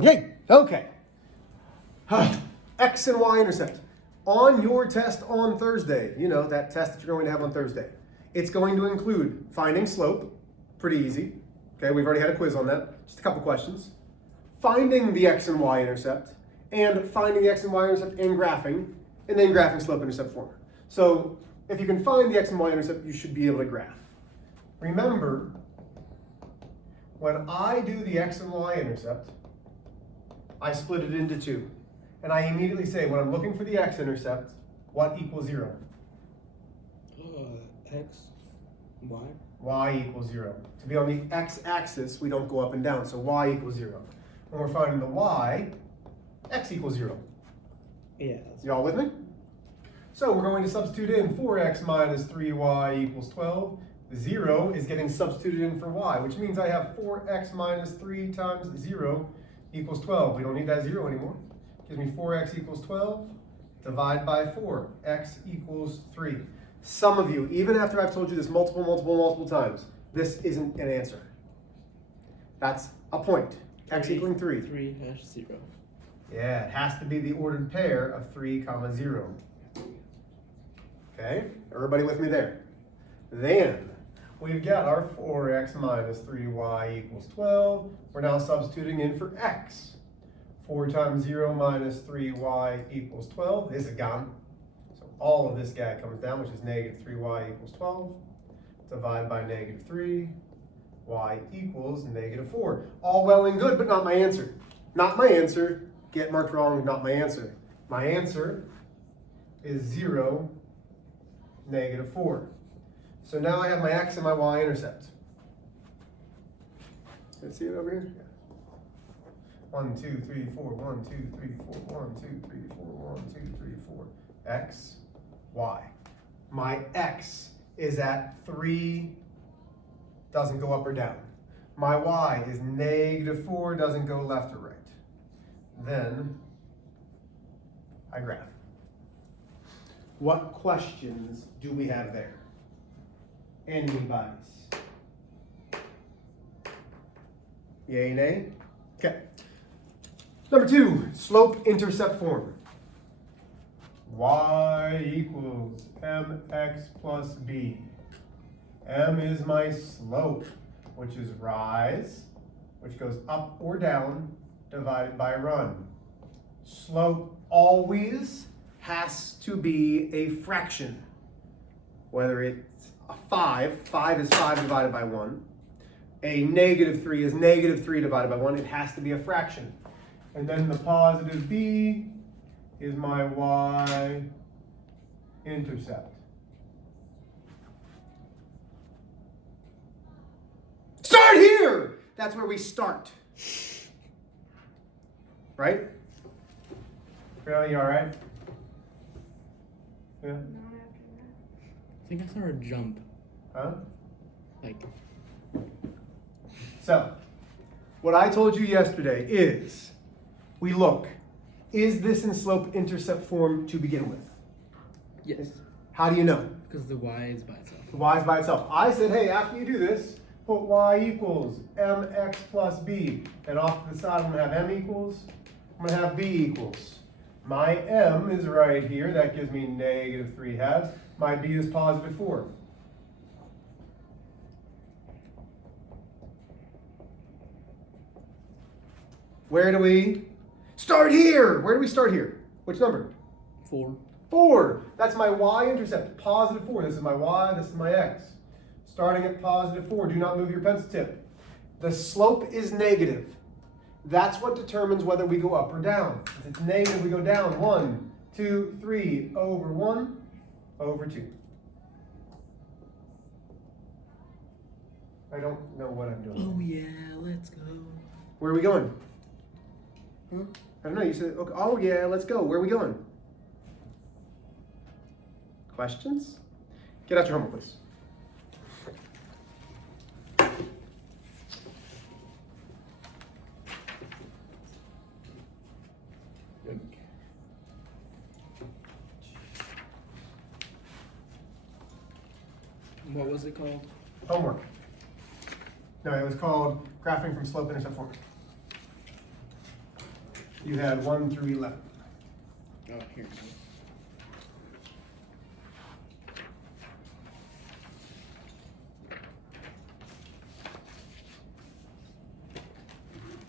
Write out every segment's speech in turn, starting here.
Okay. X and Y intercept. On your test on Thursday, you know, that test that you're going to have on Thursday, it's going to include finding slope, pretty easy. Okay, we've already had a quiz on that, just a couple questions. Finding the X and Y intercept, and finding the X and Y intercept and graphing slope intercept form. So if you can find the X and Y intercept, you should be able to graph. Remember, when I do the X and Y intercept, I split it into two. And I immediately say, when I'm looking for the x-intercept, what equals 0? X, y. Y equals 0. To be on the x-axis, we don't go up and down, so y equals 0. When we're finding the y, x equals 0. Yeah. Y'all with me? So we're going to substitute in 4x minus 3y equals 12. 0 is getting substituted in for y, which means I have 4x minus 3 times 0 equals 12. We don't need that 0 anymore. Gives me 4x equals 12. Divide by 4. X equals 3. Some of you, even after I've told you this multiple times, this isn't an answer. That's a point. X equaling 3. 3 hash 0. Yeah, it has to be the ordered pair of 3, 0. Okay, everybody with me there? Then, we've got our 4x minus 3y equals 12. We're now substituting in for x. 4 times 0 minus 3y equals 12. This is gone. So all of this guy comes down, which is negative 3y equals 12. Divide by negative 3. Y equals negative 4. All well and good, but not my answer. Not my answer. Get marked wrong, not my answer. My answer is 0, negative 4. So now I have my x and my y intercept. Can you see it over here? Yeah. 1, 2, 3, 4, 1, 2, 3, 4, 1, 2, 3, 4, 1, 2, 3, 4. X, y. My x is at 3, doesn't go up or down. My y is negative 4, doesn't go left or right. Then I graph. What questions do we have there? Anybody's? Yay, nay? Okay. Number 2, slope-intercept form. Y equals mx plus b. M is my slope, which is rise, which goes up or down, divided by run. Slope always has to be a fraction. Whether it's a 5 is 5 divided by 1. A negative 3 is negative 3 divided by 1. It has to be a fraction. And then the positive b is my y-intercept. Start here! That's where we start. Right? Really, you all right? Yeah? I think I saw her jump. Huh? Like. So, what I told you yesterday is, we look, is this in slope-intercept form to begin with? Yes. How do you know? Because the y is by itself. The y is by itself. I said, hey, after you do this, put y equals mx plus b. And off to the side, I'm going to have m equals, I'm going to have b equals. My m is right here. That gives me negative 3 halves. My b is positive 4. Where do we start here? Where do we start here? Which number? 4. 4. That's my y-intercept, positive 4. This is my y, this is my x. Starting at positive 4, do not move your pencil tip. The slope is negative. That's what determines whether we go up or down. If it's negative, we go down 1, 2, 3, over 1, over 2. I don't know what I'm doing. Oh yeah, let's go. Where are we going? Huh? I don't know. You said, okay, oh yeah, let's go. Where are we going? Questions? Get out your homework, please. What was it called? Homework. No, it was called graphing from slope intercept form. You had 1 through 11. Oh, here.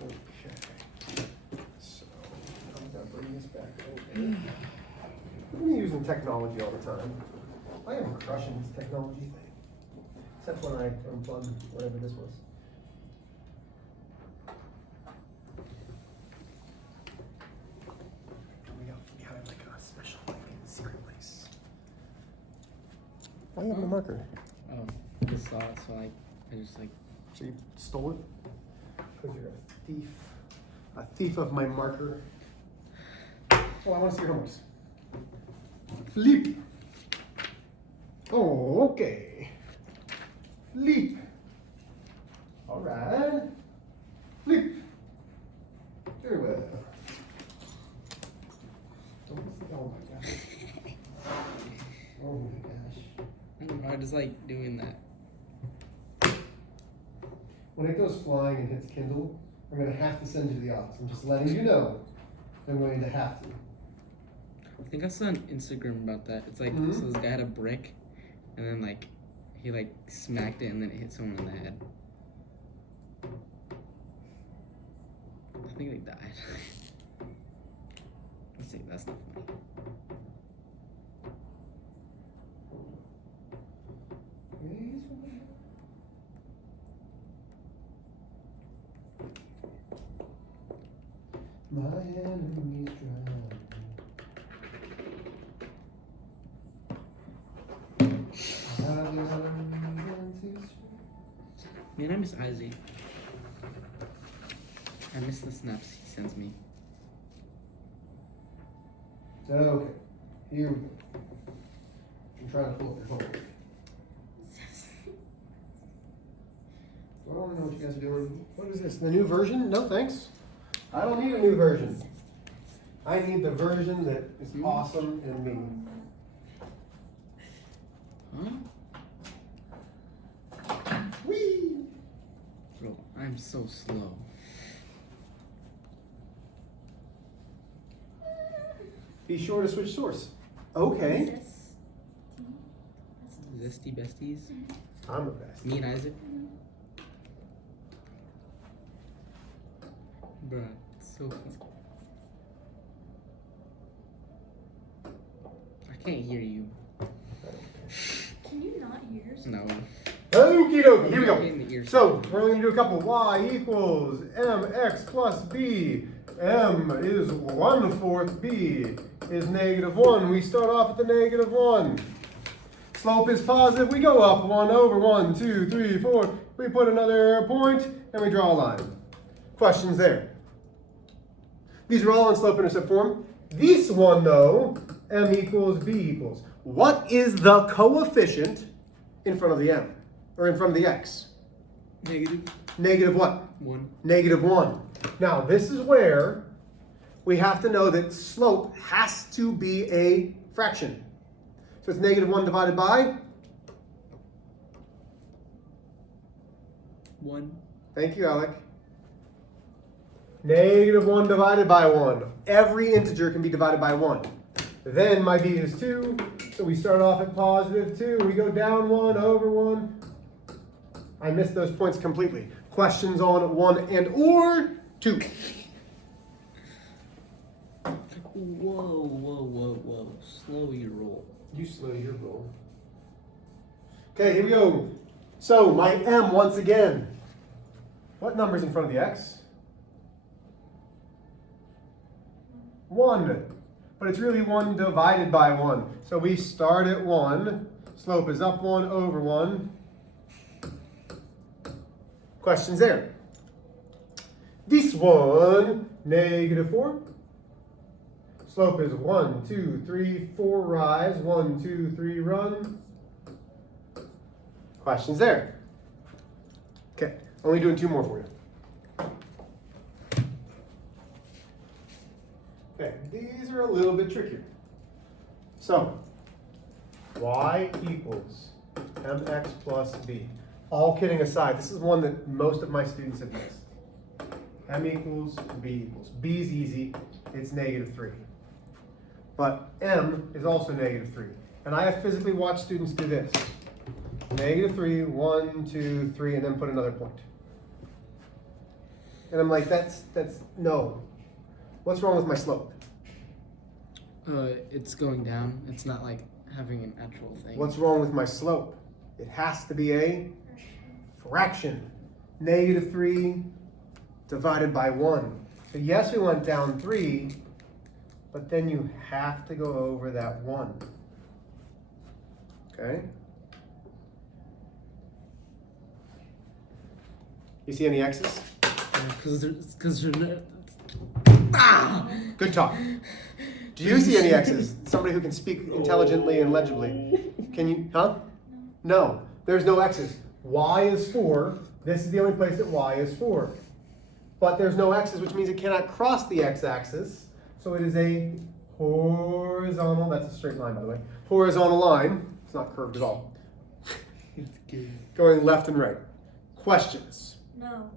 Okay. So I'm gonna bring this back over. I'm using technology all the time. I am crushing this technology thing. Except when I unplug whatever this was. We had like a special secret place. I have a marker. Oh, I just saw it, so I just like. So you stole it? Because you're a thief. A thief of my marker. Oh, I want to see your homeworks. Flip. Oh, okay. Flip. All right. Flip. Very well. Oh my gosh. Oh my gosh. I don't know, I just like doing that. When it goes flying and hits Kindle, I'm going to have to send you to the office. I'm just letting you know I'm going to have to. I think I saw on Instagram about that. It's like, so this guy had a brick, and then like, he like smacked it and then it hit someone in the head. I think they died. Let's see, that's not funny. My enemies Man, I miss Isaac. I miss the snaps he sends me. Okay, here we go. I'm trying to pull up your homework. I don't know what you guys are doing. What is this? The new version? No thanks. I don't need a new version. I need the version that is awesome and me. Huh? Whee! Bro, I'm so slow. Be sure to switch source. Okay. Zesty besties. I'm the best. Me and Isaac. Bruh, it's so fun. I can't hear you. Can you not hear? No. Okie dokie, here we In the go. ears. So, we're only going to do a couple. Y equals mx plus b. M is 1/4, b is -1. We start off at the -1. Slope is positive. We go up 1 over 1, 2, 3, 4. We put another point and we draw a line. Questions there? These are all in slope-intercept form. This one, though, m equals b equals. What is the coefficient in front of the m? Or in front of the x? Negative Negative what? 1. -1. Now, this is where we have to know that slope has to be a fraction. So it's -1 divided by? 1. Thank you, Alec. -1 divided by 1. Every integer can be divided by 1. Then my b is 2. So we start off at +2. We go down 1 over 1. I missed those points completely. Questions on 1 and or 2? Whoa. Slow your roll. You slow your roll. Okay, here we go. So my m once again. What number's in front of the x? 1. But it's really 1 divided by 1. So we start at 1. Slope is up 1 over 1. Questions there? This one, -4. Slope is 1, 2, 3, 4 rise. 1, 2, 3 run. Questions there? Okay, only doing 2 more for you. Okay, these are a little bit trickier. So, y equals mx plus b. All kidding aside, this is one that most of my students have missed. M equals B equals. B is easy, it's -3. But M is also -3. And I have physically watched students do this. -3, 1, 2, 3, and then put another point. And I'm like, that's no. What's wrong with my slope? It's going down. It's not like having an actual thing. What's wrong with my slope? It has to be a fraction. -3 divided by 1. So yes, we went down 3, but then you have to go over that 1. Okay? You see any X's? Because they're not. Ah! Good talk. Do you see any X's? Somebody who can speak intelligently and legibly. Can you, huh? No, there's no X's. Y is 4. This is the only place that Y is 4. But there's no X's, which means it cannot cross the X-axis. So it is a horizontal, that's a straight line by the way, horizontal line. It's not curved at all. Going left and right. Questions? No.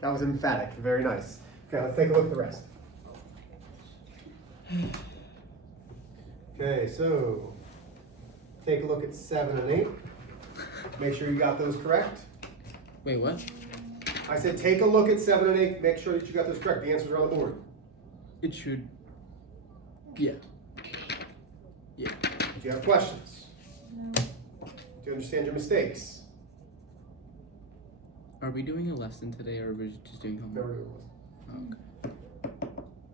That was emphatic, very nice. Okay, let's take a look at the rest. Okay, so take a look at 7 and 8. Make sure you got those correct. Wait, what? I said take a look at 7 and 8. Make sure that you got those correct. The answers are on the board. It should. Yeah. Yeah. Do you have questions? No. Do you understand your mistakes? Are we doing a lesson today, or are we just doing homework? No, Oh, okay.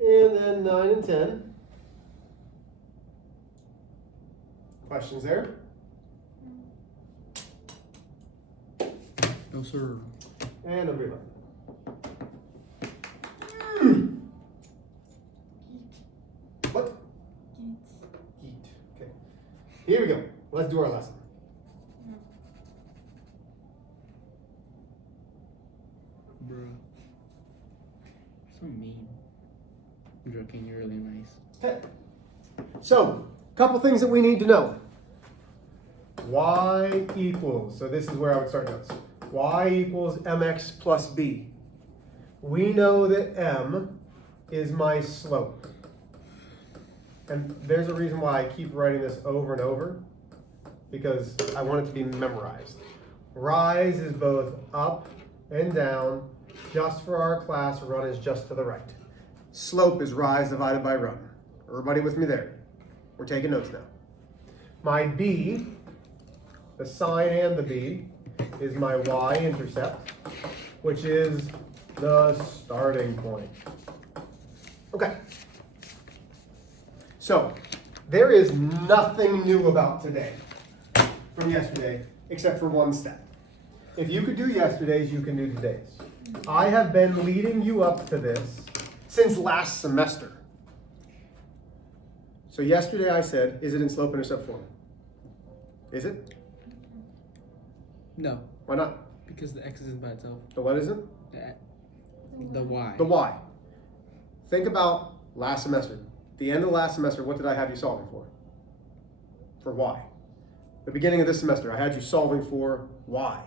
And then 9 and 10. Questions there? No, sir. And number 11. What? Eat. Okay. Here we go. Let's do our lesson. Bruh. So mean. I'm joking, you're really nice. Okay. So, a couple things that we need to know. Y equals, so this is where I would start notes. Y equals mx plus b. We know that m is my slope. And there's a reason why I keep writing this over and over, because I want it to be memorized. Rise is both up and down. Just for our class, run is just to the right. Slope is rise divided by run. Everybody with me there? We're taking notes now. My b, the sign and the b, is my y-intercept, which is the starting point. Okay. So, there is nothing new about today from yesterday except for one step. If you could do yesterday's, you can do today's. I have been leading you up to this since last semester. So yesterday I said, is it in slope-intercept form? Is it? No, Why not? because the x isn't by itself. The what isn't? The y. The y. Think about last semester. The end of last semester, what did I have you solving for? For y. The beginning of this semester, I had you solving for y.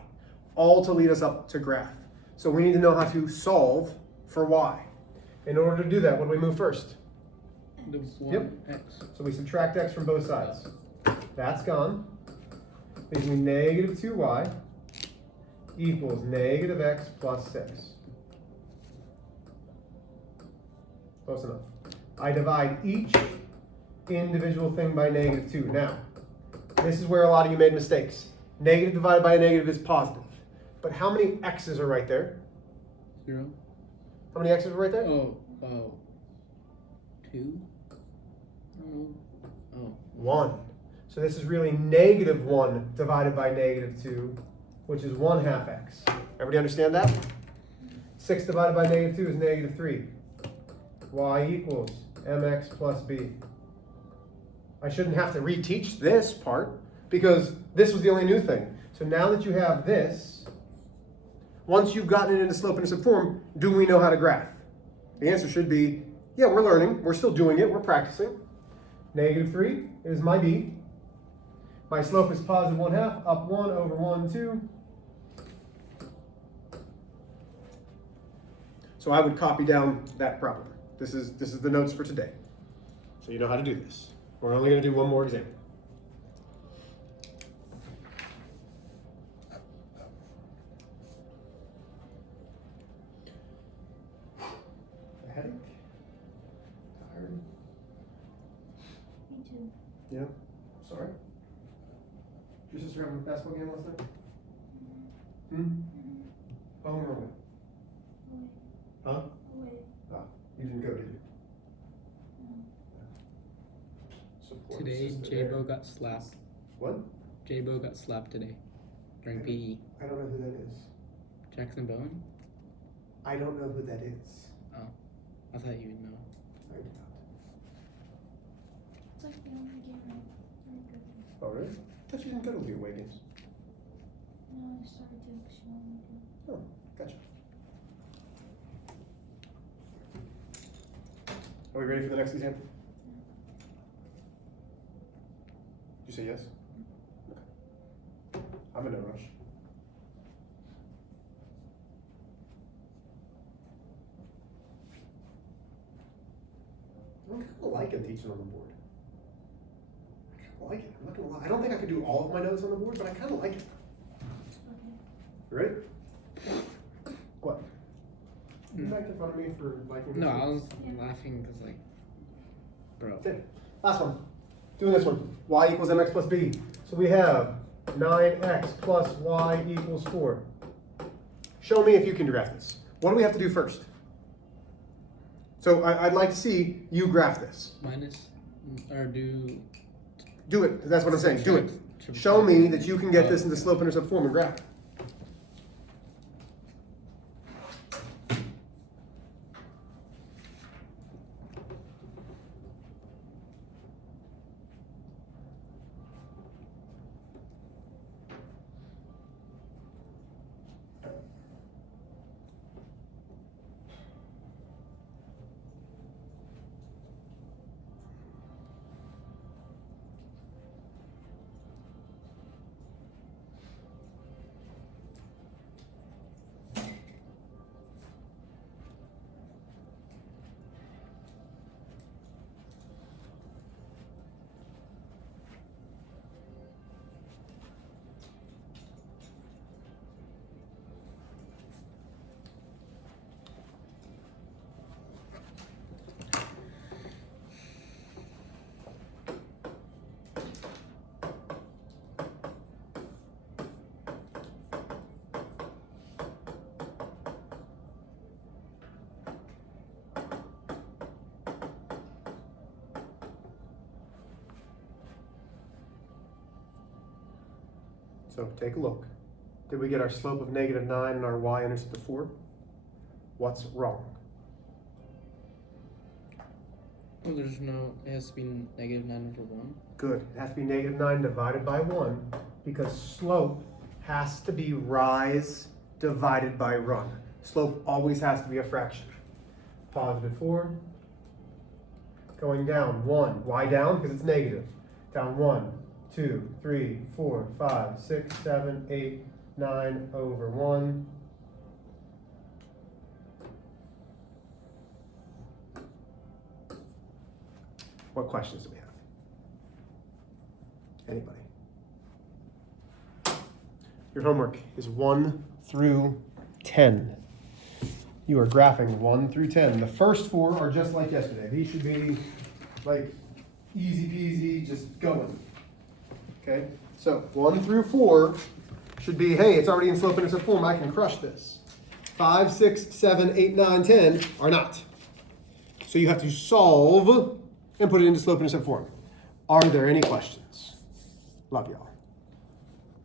All to lead us up to graph. So we need to know how to solve for y. In order to do that, what do we move first? The one Yep. x. So we subtract x from both sides. That's gone. Leaves me negative 2y equals negative x plus 6. Close enough. I divide each individual thing by negative 2. Now, this is where a lot of you made mistakes. Negative divided by a negative is positive. But how many x's are right there? 0. How many x's are right there? Oh, 2. Oh. 1. So this is really negative 1 divided by negative 2, which is 1/2 x. Everybody understand that? 6 divided by negative 2 is negative 3. Y equals mx plus b. I shouldn't have to reteach this part because this was the only new thing. So now that you have this, once you've gotten it into slope-intercept form, do we know how to graph? The answer should be, yeah, we're learning. We're still doing it. We're practicing. Negative 3 is my b. My slope is positive 1/2, up 1 over 1, 2. So I would copy down that problem. This is the notes for today. So you know how to do this. We're only going to do one more example. A headache? Tired? Me too. Yeah. Sorry. Did your sister have a basketball game last night? Home or away? Away. Huh? Away. Ah, you didn't go, did you? Support Today, system J-Bo there. got slapped. What? J-Bo got slapped today during PE. I don't know who that is. Jackson Bowen? I don't know who that is. Oh, I thought you would know. I do not. It's like the only game I'm good. Oh, really? I thought you didn't go to the away games. No, I started to because she wanted me to. Oh, gotcha. Are we ready for the next example? Did you say yes? Okay. I'm in no rush. I kind of like him teaching on the board. I kind of like it. I'm not gonna lie. I don't think I could do all of my notes on the board, but I kind of like it. Okay. You ready? What? You making fun of me for liking? No, this? I was Yeah. laughing because, like, bro. Okay, last one. Doing this one. Y equals mx plus b. So we have 9x plus y equals 4. Show me if you can graph this. What do we have to do first? So I'd like to see you graph this. Minus, or do. Do it. That's what I'm saying. Do it. Subtract. Show me that you can get this into slope-intercept form and graph it. So take a look. Did we get our slope of -9 and our y-intercept of 4? What's wrong? Oh, there's no. It has to be -9/1. Good. It has to be -9 divided by 1 because slope has to be rise divided by run. Slope always has to be a fraction. +4. Going down 1. Why down? Because it's negative. Down 1, 2, 3, 4, 5, 6, 7, 8, 9 over 1. What questions do we have? Anybody? Your homework is 1 through 10. You are graphing 1 through 10. The first 4 are just like yesterday. These should be like easy peasy, just going. Okay? So 1 through 4 should be, hey, it's already in slope-intercept form. I can crush this. 5, 6, 7, 8, 9, 10 are not. So you have to solve and put it into slope-intercept form. Are there any questions? Love y'all.